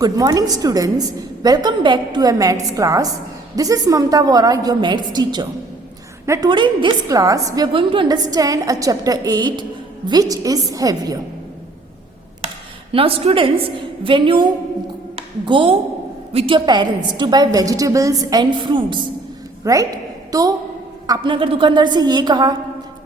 Good morning students, welcome back to a maths class. This is Mamta Vora, your maths teacher. Now today in this class we are going to understand a chapter 8 which is heavier. Now students, when you go with your parents to buy vegetables and fruits, right? तो आपने अगर दुकानदार से ये कहा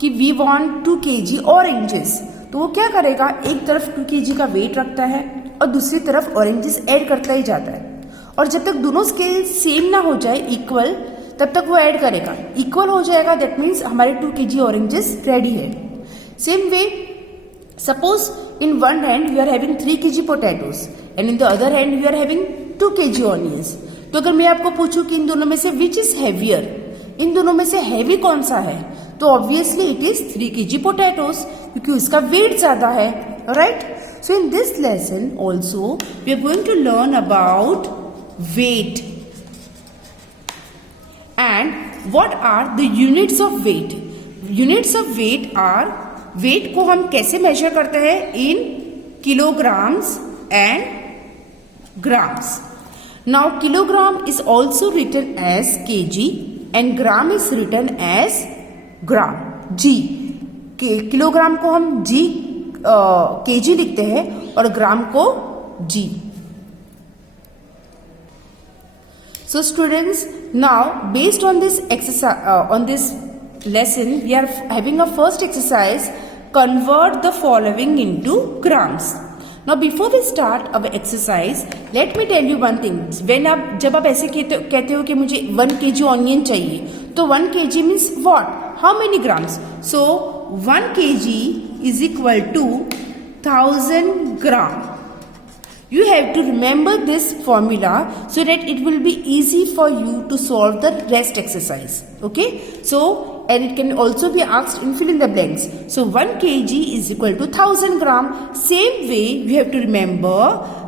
कि we want 2 kg oranges, तो वो क्या करेगा, एक तरफ 2 kg का वेट रखता है और दूसरी तरफ ऑरेंजेस ऐड करता ही जाता है, और जब तक दोनों स्केल सेम ना हो जाए इक्वल, तब तक वो ऐड करेगा. इक्वल हो जाएगा दैट मीन्स हमारे 2 kg ऑरेंजेस रेडी है. Same way, suppose in one hand we are having 3 kg potatoes and in the other hand we are having 2 kg onions. तो अगर मैं आपको पूछूं कि इन दोनों में से विच इज हैवियर, इन दोनों में से हैवी कौन सा है, तो obviously it is 3 kg potatoes, क्योंकि उसका वेट ज्यादा है, right? So in this lesson also we are going to learn about weight and what are the units of weight. Units of weight are, weight को हम कैसे measure करते हैं, in kilograms and grams. Now kilogram is also written as kg and gram is written as gram, g. Kilogram को हम g kg लिखते हैं और ग्राम को g. So students, now based on this exercise, on this lesson, we are having a first exercise. Convert the following into grams. Now before we start our exercise, let me tell you one thing. When आप जब आप ऐसे कहते हो कि मुझे 1 kg onion चाहिए, तो 1 kg means what? How many grams? So 1 kg is equal to 1000 gram. You have to remember this formula so that it will be easy for you to solve the rest exercise. Okay? So, and it can also be asked in fill in the blanks. So 1 kg is equal to 1000 gram. Same way, you have to remember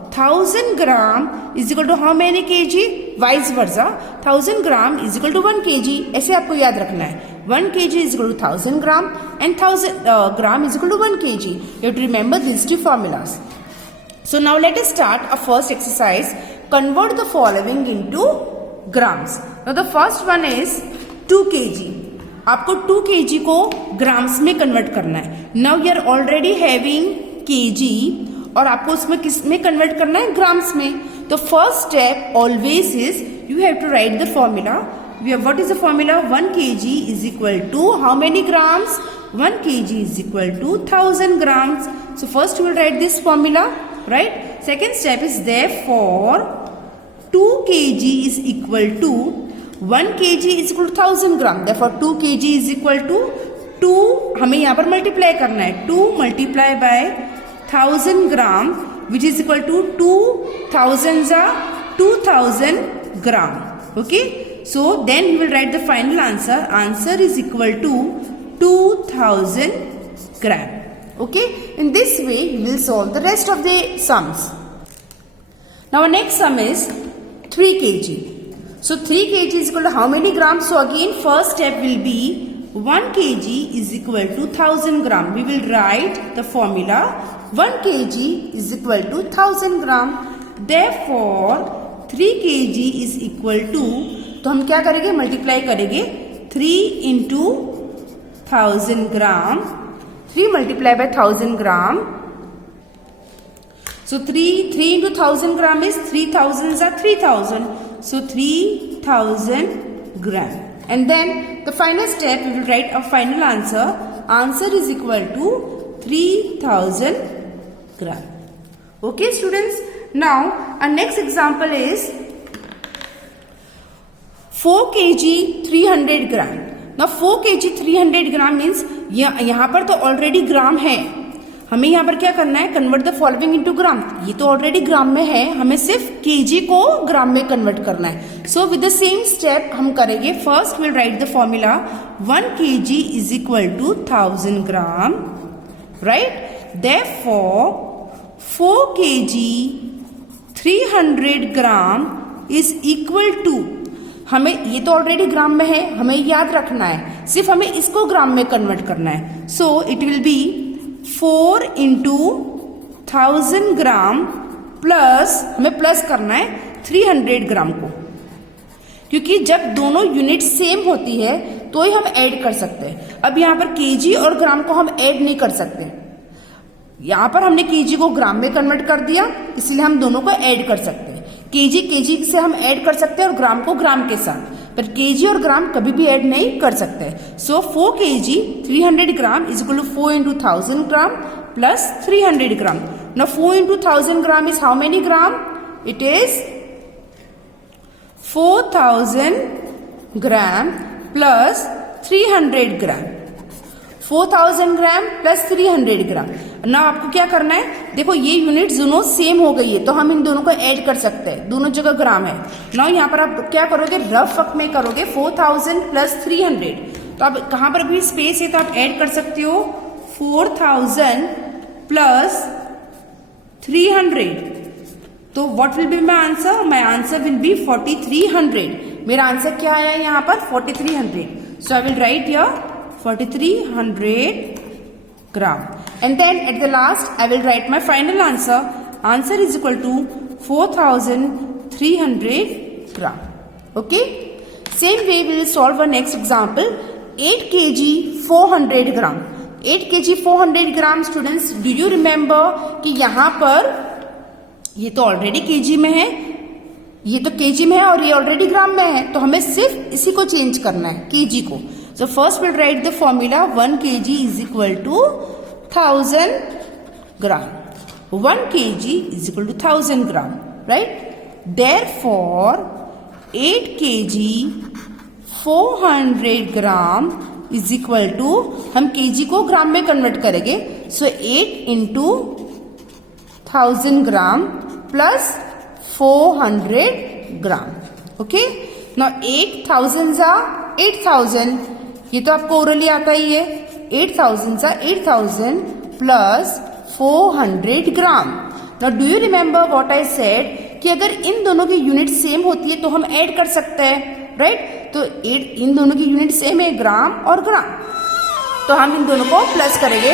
1000 gram is equal to how many kg? Vice versa. 1000 gram is equal to 1 kg. ऐसे आपको याद रखना है. 1 kg is equal to 1000 gram and 1000 gram is equal to 1 kg. You have to remember these two formulas. So now let us start our first exercise. Convert the following into grams. Now the first one is 2 kg. आपको 2 kg को grams में convert करना है. Now you are already having kg और आपको उसमें किस में convert करना है? grams में. The first step always is you have to write the formula. What is the formula? 1 kg is equal to how many grams? 1 kg is equal to 1000 grams. So first we will write this formula, right? Second step is therefore 2 kg is equal to 1 kg is equal to 1000 gram. Therefore 2 kg is equal to 2, हमें यहाँ पर multiply करना है. 2 multiply by 1000 gram which is equal to 2000 are 2000 gram. Okay? So then we will write the final answer. Answer is equal to 2000 gram. Okay? In this way, we will solve the rest of the sums. Now our next sum is 3 kg. So 3 kg is equal to how many grams? So again, first step will be 1 kg is equal to 1000 gram. We will write the formula. 1 kg is equal to 1000 gram. Therefore, 3 kg is equal to, तो हम क्या करेंगे? Multiply करेंगे 3 into 1000 gram. 3 multiply by 1000 gram. So 3 into 1000 gram is 3000 are 3000. So 3000 gram. And then the final step we will write a final answer. Answer is equal to 3000 gram. Okay students. Now our next example is 4 kg 300 gram. Now 4 kg 300 gram means यहाँ पर तो already ग्राम है, हमें यहाँ पर क्या करना है? Convert the following into gram. ये तो ऑलरेडी ग्राम में है, हमें सिर्फ केजी को ग्राम में कन्वर्ट करना है. So with the same step हम करेंगे. First will write the formula. 1 kg is equal to 1000 gram, right? Therefore 4 kg 300 gram is equal to, हमें ये तो ऑलरेडी ग्राम में है, हमें याद रखना है, सिर्फ हमें इसको ग्राम में कन्वर्ट करना है. So it will be 4 into 1000 gram plus, हमें प्लस करना है 300 ग्राम को, क्योंकि जब दोनों यूनिट सेम होती है तो ही हम ऐड कर सकते हैं। अब यहाँ पर केजी और ग्राम को हम ऐड नहीं कर सकते, यहाँ पर हमने केजी को ग्राम में कन्वर्ट कर दिया, इसलिए हम दोनों को ऐड कर सकते हैं। केजी से हम ऐड कर सकते हैं और ग्राम को ग्राम के साथ, पर केजी और ग्राम कभी भी ऐड नहीं कर सकते। So 4 kg 300 gram is equal to 4 into 1000 gram plus 300 gram. Now 4 into 1000 gram is how many gram? It is 4000 gram plus 300 gram. 4000 gram plus 300 gram. ना आपको क्या करना है, देखो ये यूनिट दोनों सेम हो गई है तो हम इन दोनों को ऐड कर सकते हैं, दोनों जगह ग्राम है। ना यहाँ पर आप क्या करोगे, रफ वर्क में करोगे 4000 प्लस 300, तो अब कहाँ पर भी स्पेस है तो आप ऐड कर सकते हो 4000 प्लस 300। तो what will be my answer? My answer will be 4300। मेरा आंसर क्या आया यहाँ पर? 4300। So I will write your 4300 gram, and then at the last I will write my final answer. Answer is equal to 4300 gram. Okay, same way we will solve our next example. 8 kg 400 gram. 8 kg 400 gram students, do you remember कि यहाँ पर ये तो already KG में है, ये तो KG में है और ये ऑलरेडी ग्राम में है, तो हमें सिर्फ इसी को चेंज करना है, केजी को। So first we'll write the formula 1 kg is equal to 1000 gram. 1 kg is equal to 1000 gram, right? Therefore 8 kg 400 gram is equal to, हम kg को ग्राम में कन्वर्ट करेंगे, so 8 into 1000 gram plus 400 gram. Okay? Now 8,000 are 8,000, ये तो आपको orally आता ही है। 8,000 सा 8,000 plus 400 gram. Now do you remember what I said कि अगर इन दोनों की यूनिट सेम होती है तो हम ऐड कर सकते हैं, राइट? तो इन दोनों की यूनिट सेम है, ग्राम और ग्राम, तो हम इन दोनों को प्लस करेंगे।